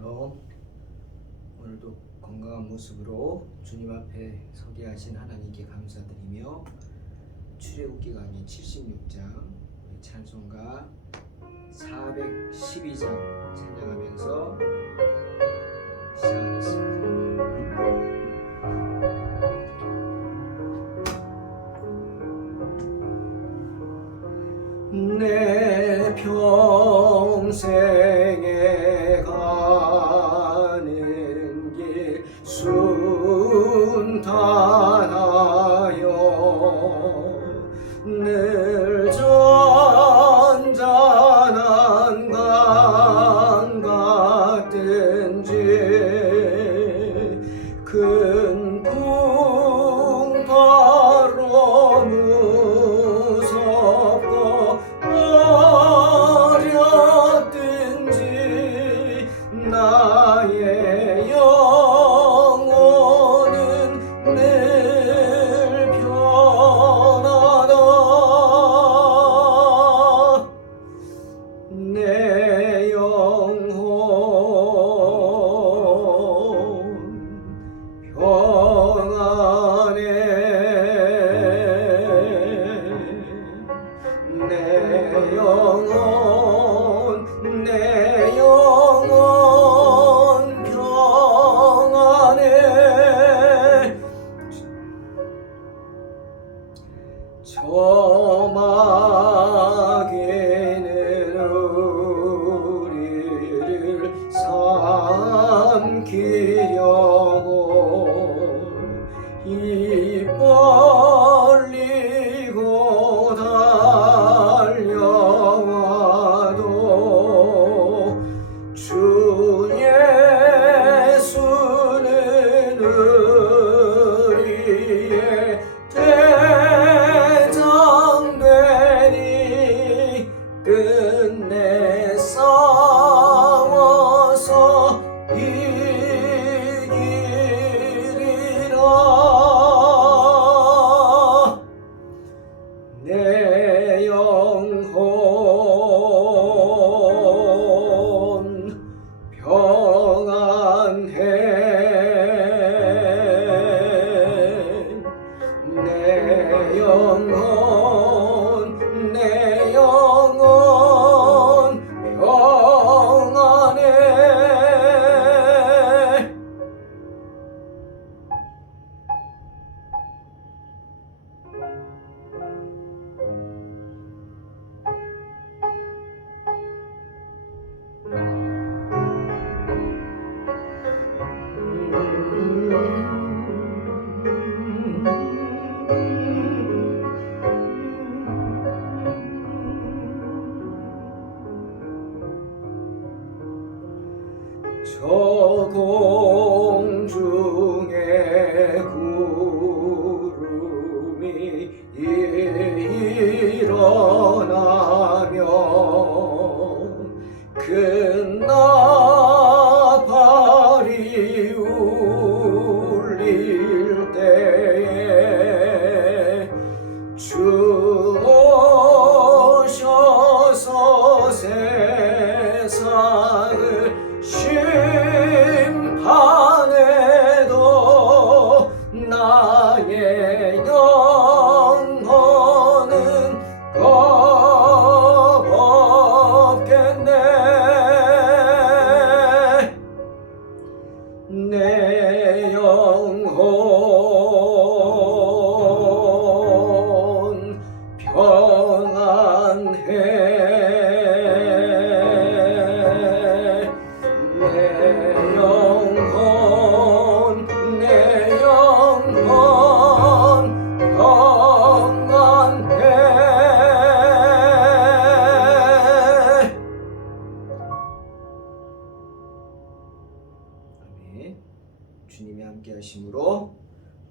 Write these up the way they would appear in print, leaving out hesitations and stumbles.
샬롬. 오늘도 건강한 모습으로 주님 앞에 서게 하신 하나님께 감사드리며 출애굽기 강의 76장 우리 찬송가 412장 찬양하면서 시작하겠습니다. 내 평생에 가는 길 순탄하여 늘 잔잔한 강 같든지 큰 풍파로 무섭고 어렵든지 나의 영혼은 늘 편하다. 내 영혼 평안해. 내 영혼 평안해. 저 마귀는 우리를 삼키려고 입 벌리고 달려와도 주 예수는 우리의 대장되니 끝내 싸워서 이기리라. 내 영혼 평안해. 내 영혼 평안해. 저 공중에 구름이 일어나면 큰 나팔이 울릴 때에 주 오셔서 세상을 심판해도 나의 영혼은 겁없겠네. 내 영혼 평안해. 내 영혼 평안해. 아멘. 주님이 함께 하심으로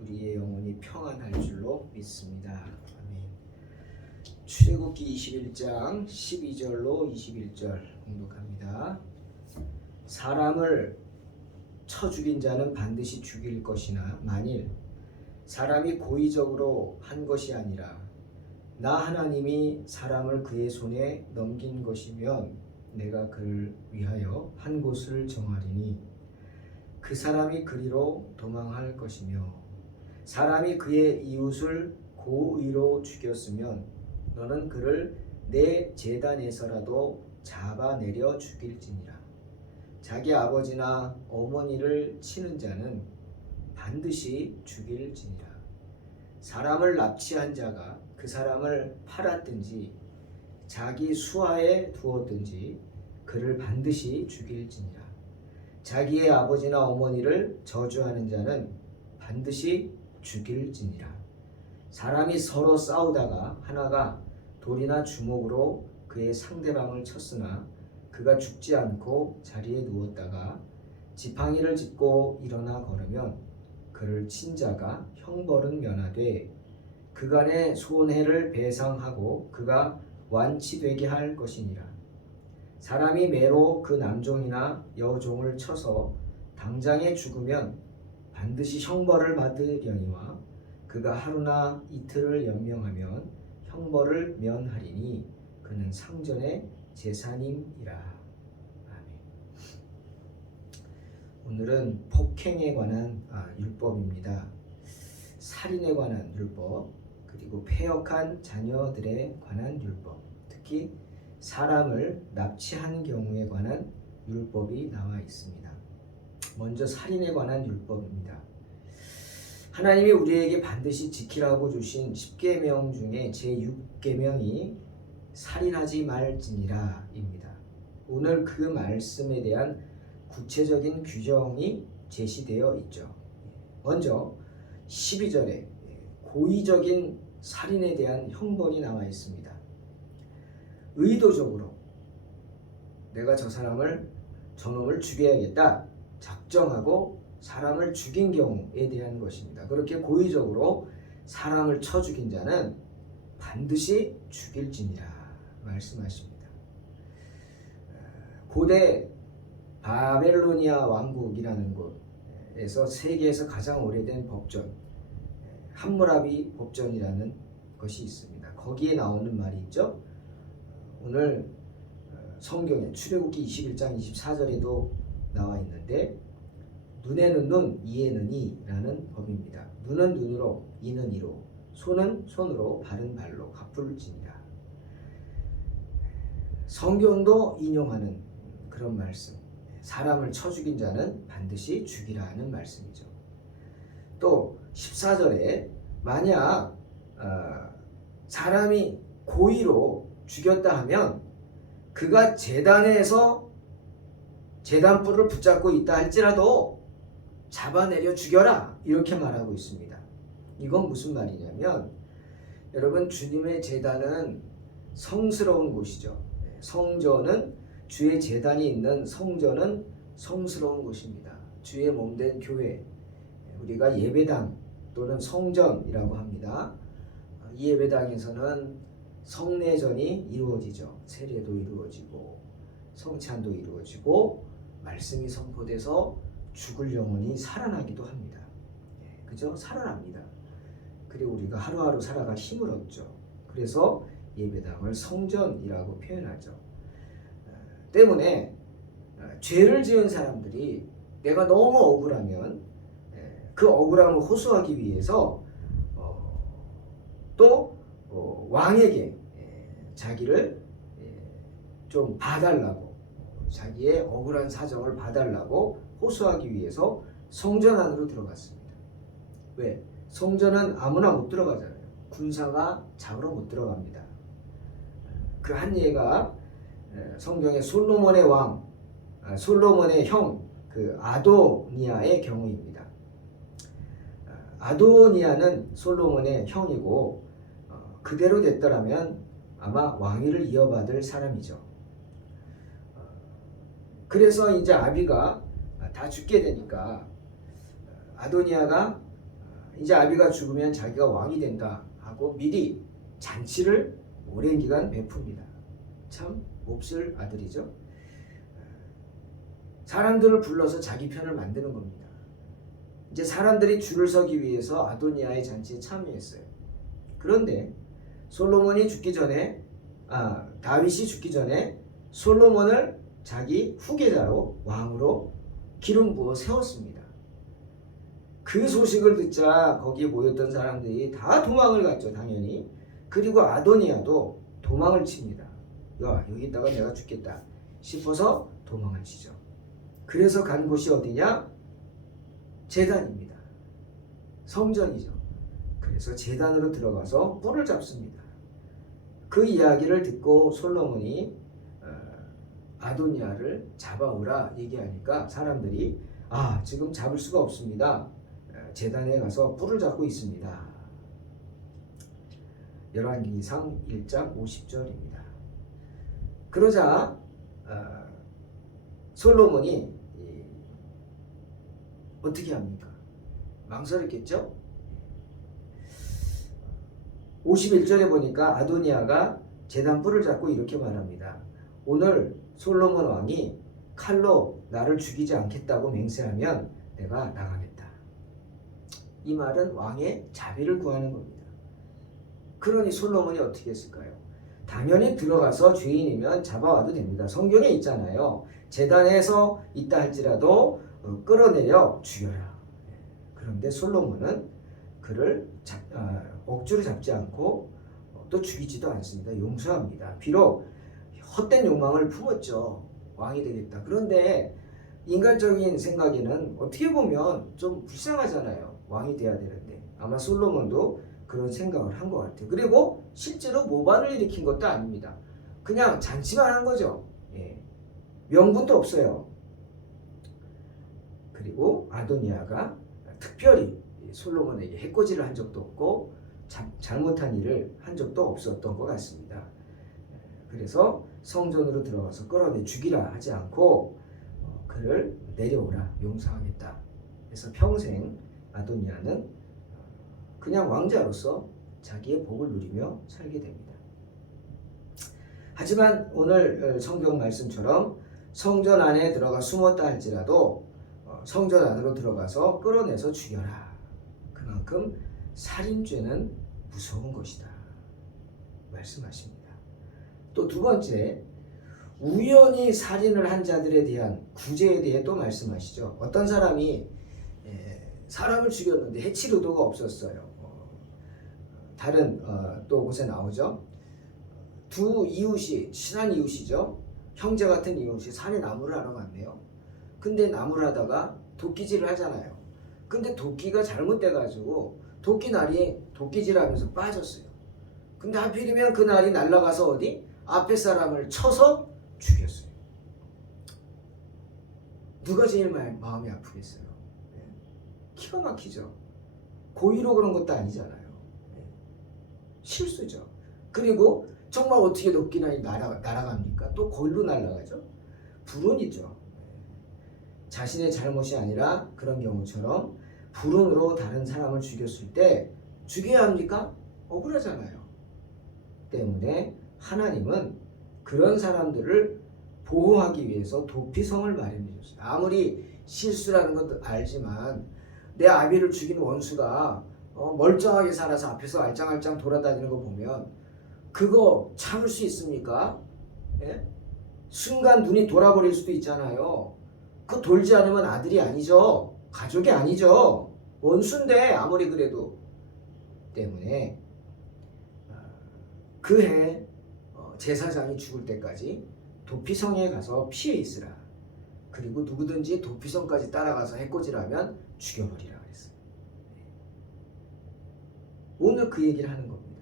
우리의 영혼이 평안할 줄로 믿습니다. 아멘. 출애굽기 21장 12절로 21절 공독합니다. 사람을 쳐 죽인 자는 반드시 죽일 것이나 만일 사람이 고의적으로 한 것이 아니라 나 하나님이 사람을 그의 손에 넘긴 것이면 내가 그를 위하여 한 곳을 정하리니 그 사람이 그리로 도망할 것이며 사람이 그의 이웃을 고의로 죽였으면 너는 그를 내 제단에서라도 잡아내려 죽일지니라. 자기 아버지나 어머니를 치는 자는 반드시 죽일지니라. 사람을 납치한 자가 그 사람을 팔았든지 자기 수하에 두었든지 그를 반드시 죽일지니라. 자기의 아버지나 어머니를 저주하는 자는 반드시 죽일지니라. 사람이 서로 싸우다가 하나가 돌이나 주먹으로 그의 상대방을 쳤으나 그가 죽지 않고 자리에 누웠다가 지팡이를 짚고 일어나 걸으면 그를 친 자가 형벌은 면하되 그간의 손해를 배상하고 그가 완치되게 할 것이니라. 사람이 매로 그 남종이나 여종을 쳐서 당장에 죽으면 반드시 형벌을 받으려니와 그가 하루나 이틀을 연명하면 형벌을 면하리니 그는 상전의 재산임이라. 아멘. 오늘은 폭행에 관한 율법입니다. 살인에 관한 율법, 그리고 패역한 자녀들에 관한 율법, 특히 사람을 납치한 경우에 관한 율법이 나와 있습니다. 먼저 살인에 관한 율법입니다. 하나님이 우리에게 반드시 지키라고 주신 10계명 중에 제6계명이 살인하지 말지니라 입니다. 오늘 그 말씀에 대한 구체적인 규정이 제시되어 있죠. 먼저 12절에 고의적인 살인에 대한 형벌이 나와 있습니다. 의도적으로 내가 저놈을 죽여야겠다 작정하고 사람을 죽인 경우에 대한 것입니다. 그렇게 고의적으로 사람을 쳐 죽인 자는 반드시 죽일지니라 말씀하십니다. 고대 바벨로니아 왕국이라는 곳에서 세계에서 가장 오래된 법전 함무라비 법전이라는 것이 있습니다. 거기에 나오는 말이 있죠. 오늘 성경에 출애굽기 21장 24절에도 나와 있는데 눈에는 눈, 이에는 이라는 법입니다. 눈은 눈으로, 이는 이로, 손은 손으로, 발은 발로 갚을지니라. 성경도 인용하는 그런 말씀. 사람을 쳐 죽인 자는 반드시 죽이라 하는 말씀이죠. 또 14절에 만약 사람이 고의로 죽였다 하면 그가 제단에서 제단뿔을 붙잡고 있다 할지라도 잡아내려 죽여라 이렇게 말하고 있습니다. 이건 무슨 말이냐면 여러분 주님의 제단은 성스러운 곳이죠. 성전은 주의 제단이 있는 성전은 성스러운 곳입니다. 주의 몸된 교회 우리가 예배당 또는 성전이라고 합니다. 이 예배당에서는 성례전이 이루어지죠. 세례도 이루어지고 성찬도 이루어지고 말씀이 선포돼서 죽을 영혼이 살아나기도 합니다. 그죠? 살아납니다. 그리고 우리가 하루하루 살아갈 힘을 얻죠. 그래서 예배당을 성전이라고 표현하죠. 때문에 죄를 지은 사람들이 내가 너무 억울하면 그 억울함을 호소하기 위해서 또 왕에게 자기를 좀 봐달라고 자기의 억울한 사정을 봐달라고 호소하기 위해서 성전 안으로 들어갔습니다. 왜? 성전은 아무나 못 들어가잖아요. 군사가 잡으러 못 들어갑니다. 그 한 예가 성경의 솔로몬의 왕, 솔로몬의 형, 그 아도니아의 경우입니다. 아도니아는 솔로몬의 형이고 그대로 됐더라면 아마 왕위를 이어받을 사람이죠. 그래서 이제 아비가 다 죽게 되니까 아도니아가 이제 아비가 죽으면 자기가 왕이 된다 하고 미리 잔치를 오랜 기간 베풉니다. 참 몹쓸 아들이죠. 사람들을 불러서 자기 편을 만드는 겁니다. 이제 사람들이 줄을 서기 위해서 아도니아의 잔치에 참여했어요. 그런데 솔로몬이 죽기 전에 다윗이 죽기 전에 솔로몬을 자기 후계자로 왕으로 기름 부어 세웠습니다. 그 소식을 듣자 거기에 모였던 사람들이 다 도망을 갔죠, 당연히. 그리고 아도니아도 도망을 칩니다. 야, 여기 있다가 내가 죽겠다 싶어서 도망을 치죠. 그래서 간 곳이 어디냐? 제단입니다. 성전이죠. 그래서 제단으로 들어가서 뿔을 잡습니다. 그 이야기를 듣고 솔로몬이 아도니아를 잡아오라 얘기하니까 사람들이 지금 잡을 수가 없습니다. 제단에 가서 뿔을 잡고 있습니다. 열왕기상 1장 50절입니다. 그러자 솔로몬이 어떻게 합니까? 망설였겠죠? 51절에 보니까 아도니아가 제단 뿔을 잡고 이렇게 말합니다. 오늘 솔로몬 왕이 칼로 나를 죽이지 않겠다고 맹세하면 내가 나가겠다. 이 말은 왕의 자비를 구하는 겁니다. 그러니 솔로몬이 어떻게 했을까요? 당연히 들어가서 죄인이면 잡아와도 됩니다. 성경에 있잖아요. 제단에서 있다 할지라도 끌어내려 죽여라. 그런데 솔로몬은 그를 억지로 잡지 않고 또 죽이지도 않습니다. 용서합니다. 비록 헛된 욕망을 품었죠. 왕이 되겠다. 그런데 인간적인 생각에는 어떻게 보면 좀 불쌍하잖아요. 왕이 돼야 되는데. 아마 솔로몬도 그런 생각을 한 것 같아요. 그리고 실제로 모반을 일으킨 것도 아닙니다. 그냥 잔치만 한 거죠. 명분도 없어요. 그리고 아도니아가 특별히 솔로몬에게 해코지를 한 적도 없고 잘못한 일을 한 적도 없었던 것 같습니다. 그래서 성전으로 들어가서 끌어내 죽이라 하지 않고 그를 내려오라, 용서하겠다. 그래서 평생 아도니아는 그냥 왕자로서 자기의 복을 누리며 살게 됩니다. 하지만 오늘 성경 말씀처럼 성전 안에 들어가 숨었다 할지라도 성전 안으로 들어가서 끌어내서 죽여라. 그만큼 살인죄는 무서운 것이다 말씀하십니다. 또 두 번째, 우연히 살인을 한 자들에 대한 구제에 대해 또 말씀하시죠. 어떤 사람이 사람을 죽였는데 해칠 의도가 없었어요. 다른 또 곳에 나오죠. 두 이웃이, 친한 이웃이죠. 형제 같은 이웃이 산에 나무를 하러 갔네요. 근데 나무를 하다가 도끼질을 하잖아요. 근데 도끼가 잘못돼가지고 도끼날이 도끼질하면서 빠졌어요. 근데 하필이면 그 날이 날아가서 어디? 앞에 사람을 쳐서 죽였어요. 누가 제일 마음이 아프겠어요? 기가 막히죠. 고의로 그런 것도 아니잖아요. 실수죠. 그리고 정말 어떻게 도끼날이 날아갑니까? 또 거기로 날아가죠. 불운이죠. 자신의 잘못이 아니라 그런 경우처럼 불운으로 다른 사람을 죽였을 때 죽여야 합니까? 억울하잖아요. 때문에 하나님은 그런 사람들을 보호하기 위해서 도피성을 마련해 줬어요. 아무리 실수라는 것도 알지만 내 아비를 죽인 원수가 멀쩡하게 살아서 앞에서 알짱알짱 돌아다니는 거 보면 그거 참을 수 있습니까? 예? 순간 눈이 돌아버릴 수도 있잖아요. 그 돌지 않으면 아들이 아니죠. 가족이 아니죠. 원수인데 아무리 그래도. 때문에 그해 제사장이 죽을 때까지 도피성에 가서 피해 있으라. 그리고 누구든지 도피성까지 따라가서 해코지라면 죽여버리라 그랬어요. 오늘 그 얘기를 하는 겁니다.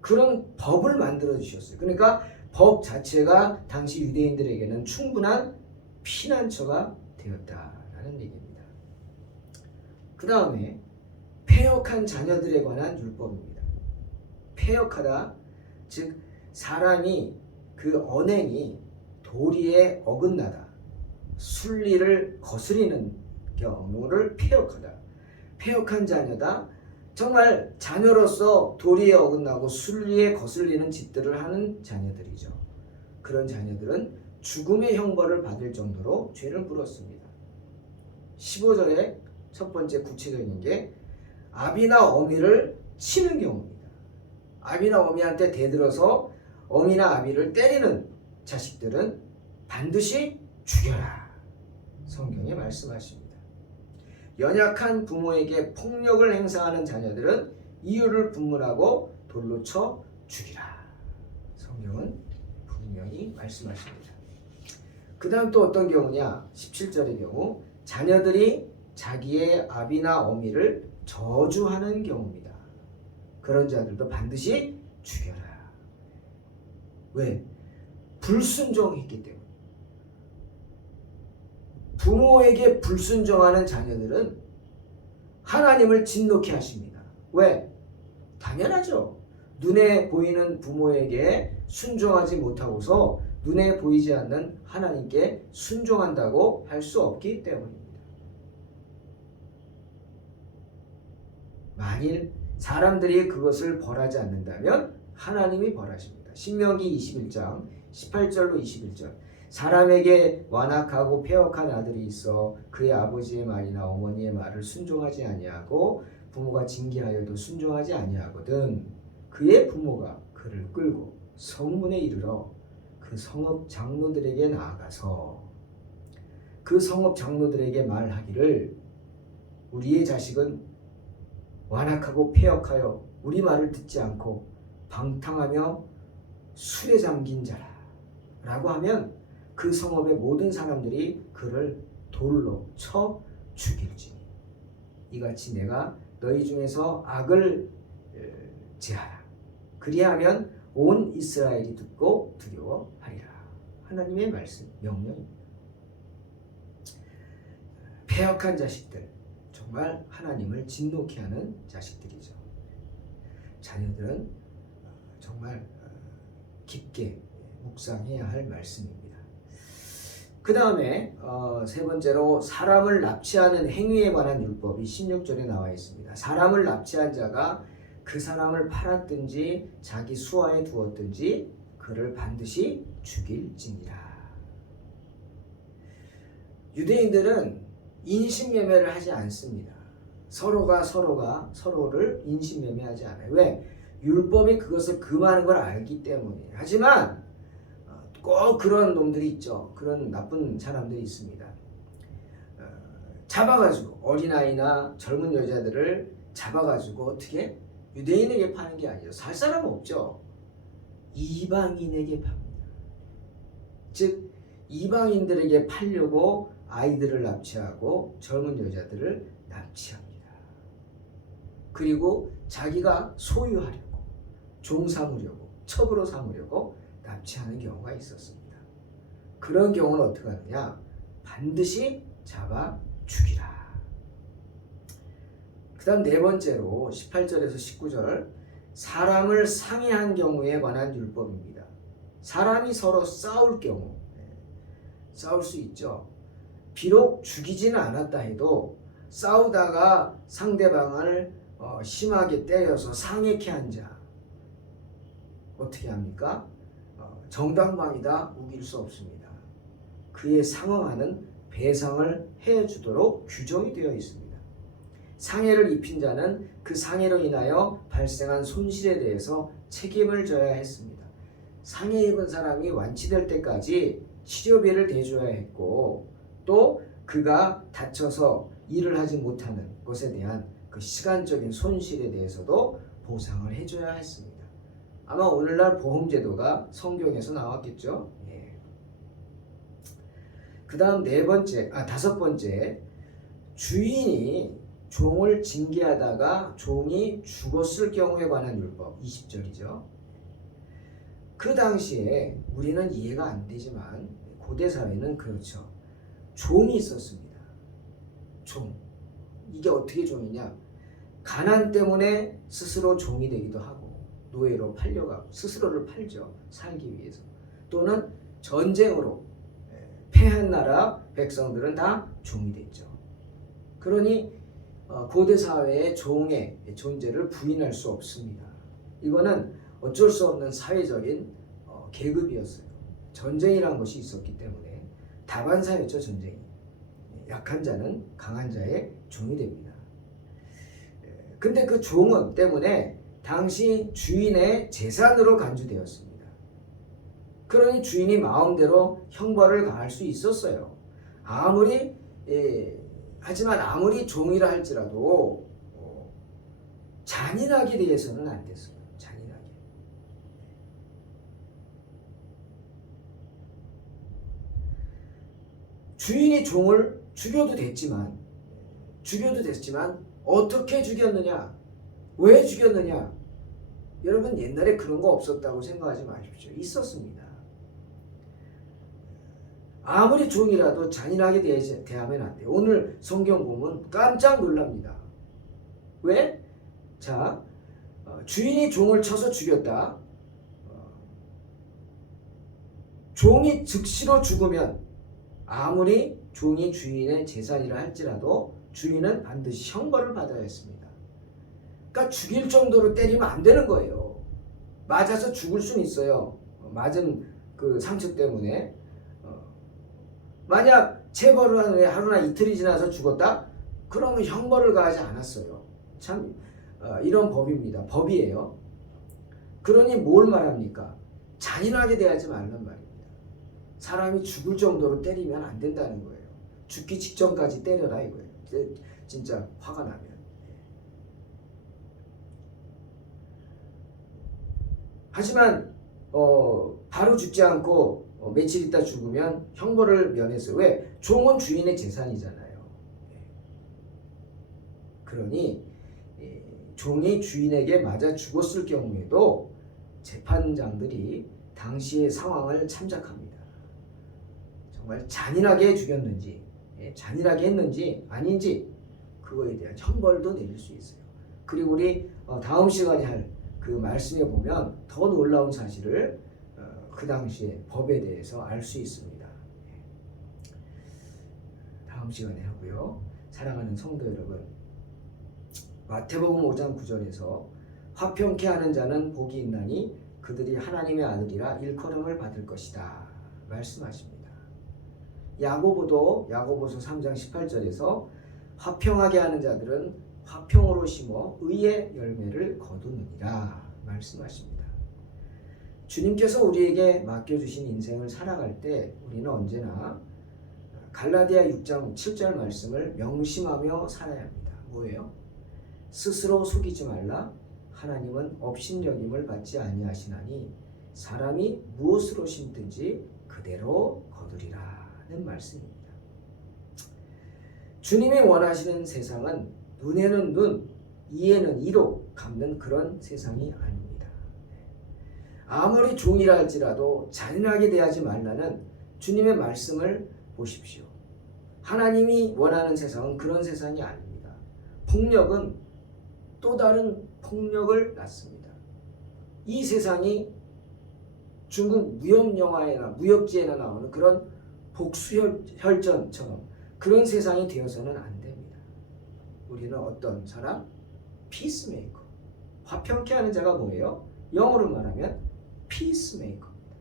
그런 법을 만들어 주셨어요. 그러니까 법 자체가 당시 유대인들에게는 충분한 피난처가 되었다라는 얘기입니다. 그 다음에 패역한 자녀들에 관한 율법입니다. 패역하다, 즉 사람이 그 언행이 도리에 어긋나다, 순리를 거스리는 경우를 패역하다. 패역한 자녀다. 정말 자녀로서 도리에 어긋나고 순리에 거슬리는 짓들을 하는 자녀들이죠. 그런 자녀들은 죽음의 형벌을 받을 정도로 죄를 물었습니다. 15절에 첫 번째 구체적인 게 아비나 어미를 치는 경우입니다. 아비나 어미한테 대들어서 어미나 아비를 때리는 자식들은 반드시 죽여라. 성경에 말씀하십니다. 연약한 부모에게 폭력을 행사하는 자녀들은 이유를 분문하고 돌로 쳐 죽이라. 성경은 분명히 말씀하십니다. 그 다음 또 어떤 경우냐? 17절의 경우 자녀들이 자기의 아비나 어미를 저주하는 경우입니다. 그런 자들도 반드시 죽여라. 왜? 불순종했기 때문에. 부모에게 불순종하는 자녀들은 하나님을 진노케 하십니다. 왜? 당연하죠. 눈에 보이는 부모에게 순종하지 못하고서 눈에 보이지 않는 하나님께 순종한다고 할 수 없기 때문입니다. 만일 사람들이 그것을 벌하지 않는다면 하나님이 벌하십니다. 신명기 21장 18절로 21절. 사람에게 완악하고 패역한 아들이 있어 그의 아버지의 말이나 어머니의 말을 순종하지 아니하고 부모가 징계하여도 순종하지 아니하거든 그의 부모가 그를 끌고 성문에 이르러 그 성읍 장로들에게 나아가서 그 성읍 장로들에게 말하기를 우리의 자식은 완악하고 패역하여 우리 말을 듣지 않고 방탕하며 술에 잠긴 자라 라고 하면 그 성읍의 모든 사람들이 그를 돌로 쳐 죽일지니 이같이 내가 너희 중에서 악을 제하라. 그리하면 온 이스라엘이 듣고 두려워하리라. 하나님의 말씀, 명령입니다. 패역한 자식들, 정말 하나님을 진노케 하는 자식들이죠. 자녀들은 정말 깊게 묵상해야 할 말씀입니다. 그 다음에 세 번째로 사람을 납치하는 행위에 관한 율법이 16절에 나와 있습니다. 사람을 납치한 자가 그 사람을 팔았든지 자기 수하에 두었든지 그를 반드시 죽일지니라. 유대인들은 인신매매를 하지 않습니다. 서로가 서로를 인신매매하지 않아요. 왜? 율법이 그것을 금하는 걸 알기 때문이에요. 하지만 꼭 그런 놈들이 있죠. 그런 나쁜 사람들이 있습니다. 잡아가지고 어린아이나 젊은 여자들을 잡아가지고 어떻게? 유대인에게 파는 게 아니죠. 살 사람은 없죠. 이방인에게 팝니다. 즉 이방인들에게 팔려고 아이들을 납치하고 젊은 여자들을 납치합니다. 그리고 자기가 소유하려고 종 삼으려고 첩으로 삼으려고 납치하는 경우가 있었습니다. 그런 경우는 어떻게 하느냐? 반드시 잡아 죽이라. 그 다음 네 번째로 18절에서 19절 사람을 상해한 경우에 관한 율법입니다. 사람이 서로 싸울 경우 싸울 수 있죠. 비록 죽이지는 않았다 해도 싸우다가 상대방을 심하게 때려서 상해케 한 자 어떻게 합니까? 정당방위다 우길 수 없습니다. 그에 상응하는 배상을 해주도록 규정이 되어 있습니다. 상해를 입힌 자는 그 상해로 인하여 발생한 손실에 대해서 책임을 져야 했습니다. 상해 입은 사람이 완치될 때까지 치료비를 대줘야 했고 또 그가 다쳐서 일을 하지 못하는 것에 대한 그 시간적인 손실에 대해서도 보상을 해줘야 했습니다. 아마 오늘날 보험제도가 성경에서 나왔겠죠. 예. 그 다음 다섯 번째 주인이 종을 징계하다가 종이 죽었을 경우에 관한 율법 20절이죠. 그 당시에 우리는 이해가 안 되지만 고대 사회는 그렇죠. 종이 있었습니다. 종. 이게 어떻게 종이냐? 가난 때문에 스스로 종이 되기도 하고 노예로 팔려가고 스스로를 팔죠. 살기 위해서. 또는 전쟁으로 패한 나라 백성들은 다 종이 됐죠. 그러니 고대 사회의 종의 존재를 부인할 수 없습니다. 이거는 어쩔 수 없는 사회적인 계급이었어요. 전쟁이란 것이 있었기 때문에 다반사였죠. 전쟁이. 약한 자는 강한 자의 종이 됩니다. 근데 그 종은 때문에 당시 주인의 재산으로 간주되었습니다. 그러니 주인이 마음대로 형벌을 가할 수 있었어요. 하지만 아무리 종이라 할지라도 잔인하게 대해서는 안 됐어요. 잔인하게. 주인이 종을 죽여도 됐지만 어떻게 죽였느냐? 왜 죽였느냐? 여러분 옛날에 그런 거 없었다고 생각하지 마십시오. 있었습니다. 아무리 종이라도 잔인하게 대하면 안 돼요. 오늘 성경 보면 깜짝 놀랍니다. 왜? 자, 주인이 종을 쳐서 죽였다. 종이 즉시로 죽으면 아무리 종이 주인의 재산이라 할지라도 주인은 반드시 형벌을 받아야 했습니다. 그러니까 죽일 정도로 때리면 안 되는 거예요. 맞아서 죽을 수는 있어요. 맞은 그 상처 때문에. 만약 체벌을 한 후에 하루나 이틀이 지나서 죽었다? 그러면 형벌을 가하지 않았어요. 참 이런 법입니다. 법이에요. 그러니 뭘 말합니까? 잔인하게 대하지 말란 말입니다. 사람이 죽을 정도로 때리면 안 된다는 거예요. 죽기 직전까지 때려라 이거예요. 진짜 화가 나면. 하지만 바로 죽지 않고 며칠 있다 죽으면 형벌을 면했어요. 왜? 종은 주인의 재산이잖아요. 그러니 종이 주인에게 맞아 죽었을 경우에도 재판장들이 당시의 상황을 참작합니다. 정말 잔인하게 죽였는지 잔인하게 했는지 아닌지 그거에 대한 형벌도 내릴 수 있어요. 그리고 우리 다음 시간에 할 그 말씀에 보면 더 놀라운 사실을 그 당시의 법에 대해서 알 수 있습니다. 다음 시간에 하고요. 사랑하는 성도 여러분, 마태복음 5장 9절에서 화평케 하는 자는 복이 있나니 그들이 하나님의 아들이라 일컬음을 받을 것이다 말씀하십니다. 야고보서 3장 18절에서 화평하게 하는 자들은 화평으로 심어 의의 열매를 거두느니라 말씀하십니다. 주님께서 우리에게 맡겨주신 인생을 살아갈 때 우리는 언제나 갈라디아 6장 7절 말씀을 명심하며 살아야 합니다. 뭐예요? 스스로 속이지 말라. 하나님은 업신여김을 받지 아니하시나니 사람이 무엇으로 심든지 그대로 거두리라는 말씀입니다. 주님이 원하시는 세상은 눈에는 눈, 이에는 이로 갚는 그런 세상이 아닙니다. 아무리 종이라 할지라도 잔인하게 대하지 말라는 주님의 말씀을 보십시오. 하나님이 원하는 세상은 그런 세상이 아닙니다. 폭력은 또 다른 폭력을 낳습니다. 이 세상이 중국 무협영화에나 무협지에나 나오는 그런 복수혈전처럼 그런 세상이 되어서는 안 됩니다. 우리는 어떤 사람? 피스메이커. 화평케 하는 자가 뭐예요? 영어로 말하면 피스메이커입니다.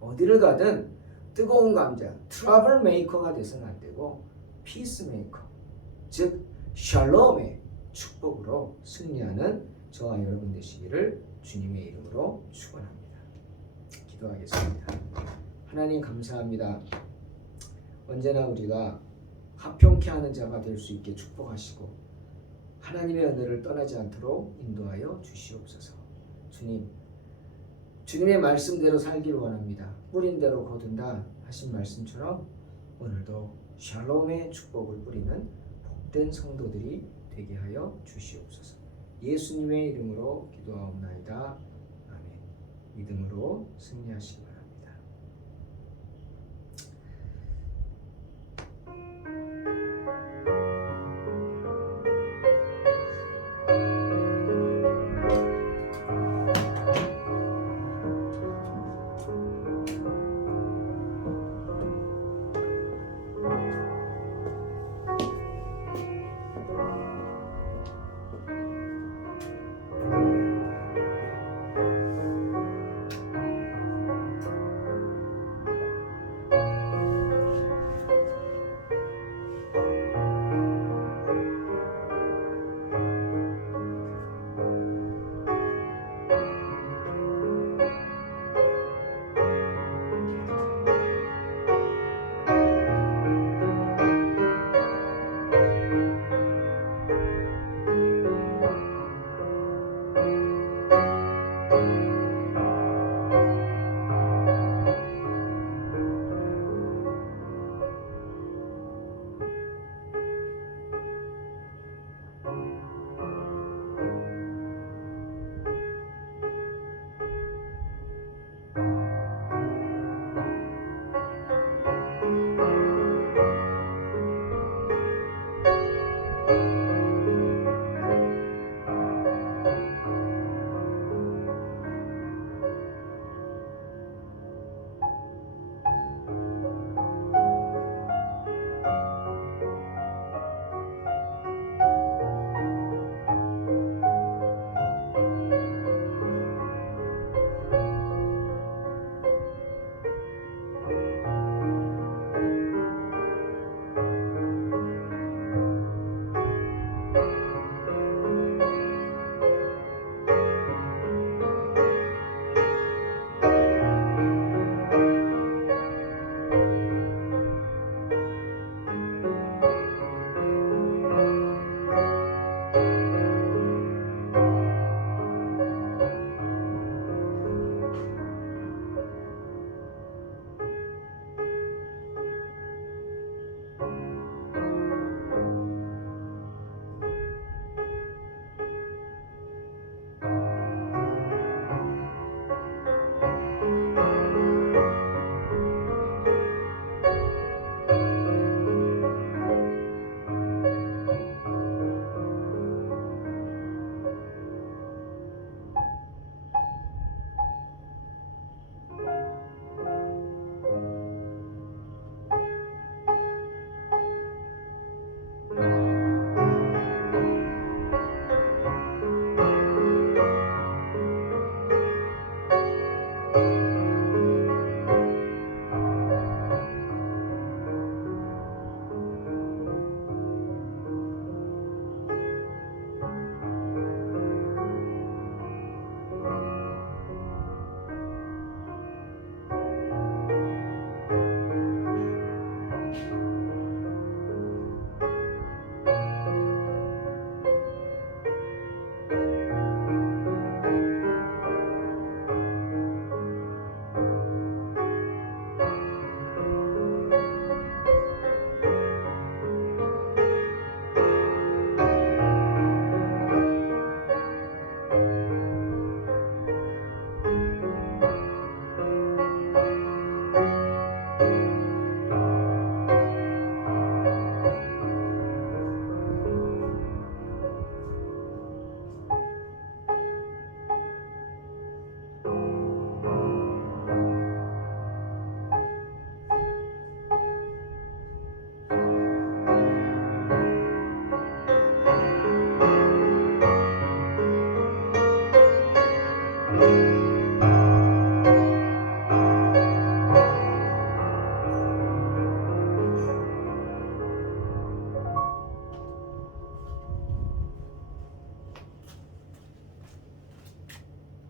어디를 가든 뜨거운 감자, 트러블 메이커가 돼서는 안 되고 피스메이커, 즉 샬롬의 축복으로 승리하는 저와 여러분 되시기를 주님의 이름으로 축원합니다. 기도하겠습니다. 하나님 감사합니다. 언제나 우리가 화평케 하는 자가 될 수 있게 축복하시고 하나님의 은혜를 떠나지 않도록 인도하여 주시옵소서. 주님의 말씀대로 살기를 원합니다. 뿌린 대로 거둔다 하신 말씀처럼 오늘도 샬롬의 축복을 뿌리는 복된 성도들이 되게 하여 주시옵소서. 예수님의 이름으로 기도하옵나이다. 아멘. 믿음으로 승리하시기 바랍니다.